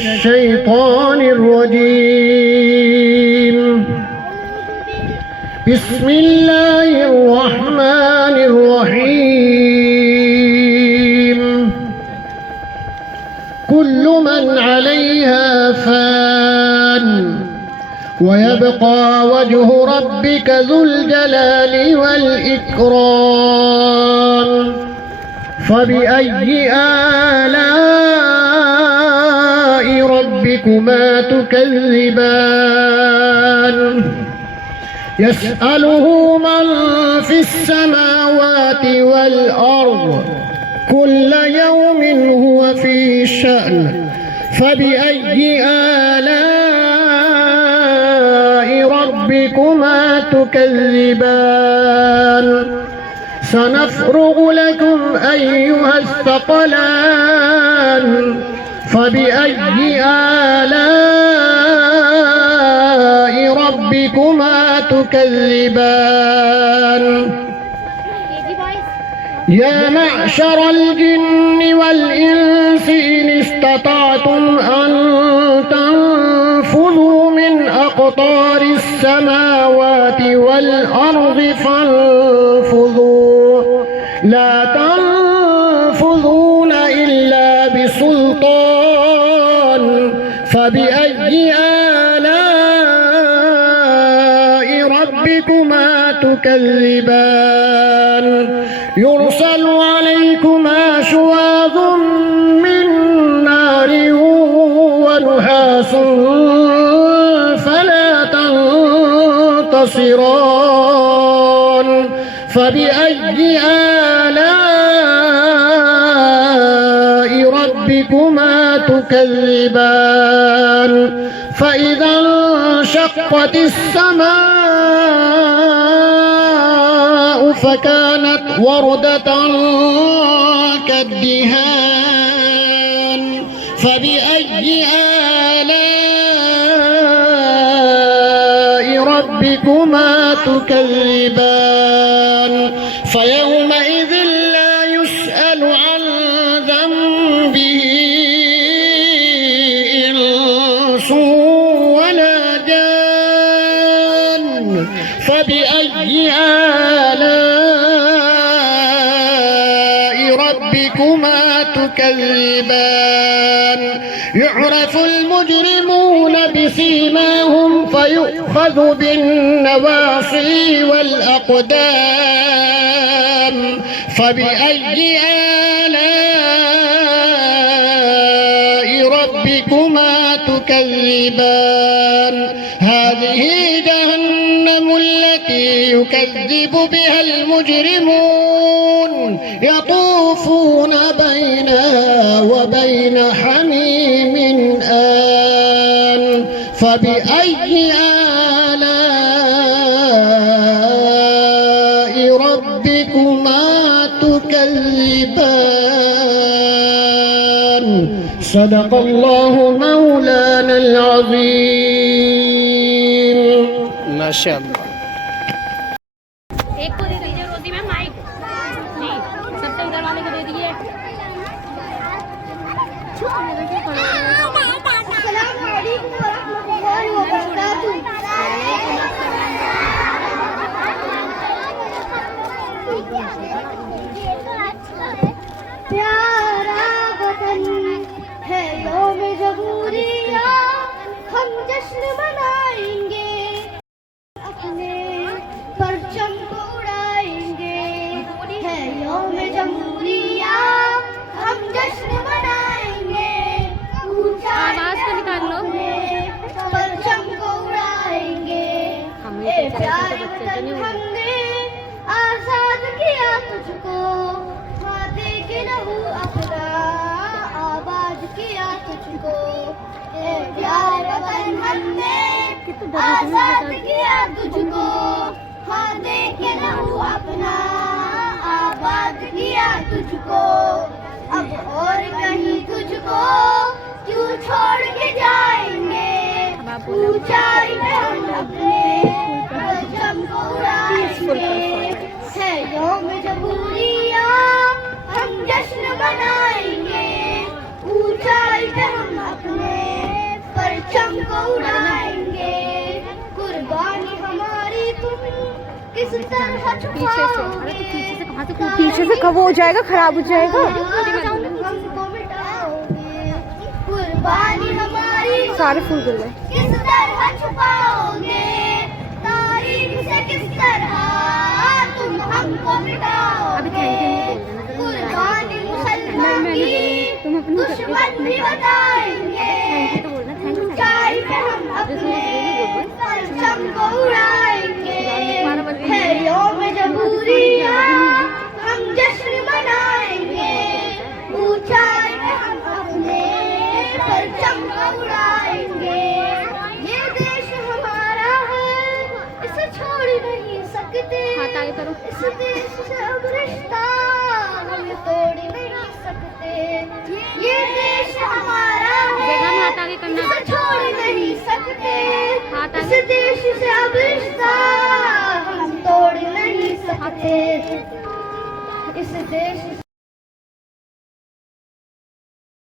الشيطان الرجيم. بسم الله الرحمن الرحيم. كل من عليها فان ويبقى وجه ربك ذو الجلال والإكرام. فبأي آلاء ربكما تكذبان؟ يسأله من في السماوات والأرض كل يوم هو في شأن. فبأي آلاء ربكما تكذبان؟ سنفرغ لكم أيها الثقلان. فبأي آلاء ربكما تكذبان؟ يا معشر الجن والإنس إن استطعتم أن تنفذوا من أقطار السماوات والأرض فانفذوا لا تنفذون إلا بسلطان. فبأي آلاء ربكما تكذبان؟ يرسل عليكما شواظ من نار ونحاس فلا تنتصران. فبأي آلاء ربكما تكذبان؟ فإذا انشقت السماء فكانت وردة كالدهان. فبأي آلاء ربكما تكذبان؟ فيومئذ لا يسأل عن ذنبه إنس ولا جان. فبأي آلاء ربكما تكذبان؟ يعرف المجرمون بسيماهم فيؤخذ بالنواصي والأقدام. فبأي آلاء ربكما تكذبان؟ هذه جهنم التي يكذب بها المجرمون يطوفون بينها وبين حميم آن. فبأي آلاء ربكما تكذبان؟ صدق الله مولانا العظيم. ما شاء الله. एक को दे दीजिए रोजी में माइक जी, सबसे उधर वाले को दे दीजिए। प्यारा वतन है यौम जमहूरिया, हम जश्न मनाएंगे, अपने परचम को उड़ाएंगे। है यौम जमहूरिया, हम जश्न मनाएंगे, आवाज तो निकाल लो। परचम को उड़ाएंगे। ए प्यारे वतन हमने आजाद किया तुझको, माँ दे के लहू अपना आबाद किया तुझको। ए प्यारे वतन हमने आजाद किया तुझको, माँ दे के लहू अपना आबाद किया तुझको। अब और कहीं तुझको क्यों छोड़ के जाएंगे, ऊंचाई पे हम अपने परचम को उड़ाएंगे। है यौम जमहूरिया, हम जश्न मनाएंगे, ऊंचाई पे हम अपने उड़ाएंगे। कुर्बानी हमारी तुम किस तरह पीछे से, अरे तो पीछे से कहाँ से कूद- पीछे से कब हो जाएगा, खराब हो जाएगा। हमको मिटाओगे। कुर्बानी हमारी सारे फूल गिर गए। किस तरह छुपाओगे। तारीख से किस तरह तुम हमको मिटाओगे। अभी थैंक यू नहीं बोल देना, कुर्बानी नहीं, मुसलमान मैं नहीं की तुम अपनी दुश्मन भी बताएंगे। थैंक यू तो बोलना, थैंक यू ऊंचाई पे हम अपने परचम को उड़ाएंगे। है यौम जमहूरिया हम जश्न मनाएंगे। ऊंचाई पे हम अपने परचम को उड़ाएंगे। ये देश हमारा है, इसे छोड़ नहीं सकते। हाथ आगे करो। इस देश से अब रिश्ता हम तोड़ नहीं सकते। ये देश हमारा है, जगह में हाथ आगे करना। इसे छोड़ नहीं सकते। हाथ इस आगे। देश से अब रिश्ता हम तोड़ नहीं सकते। इस देश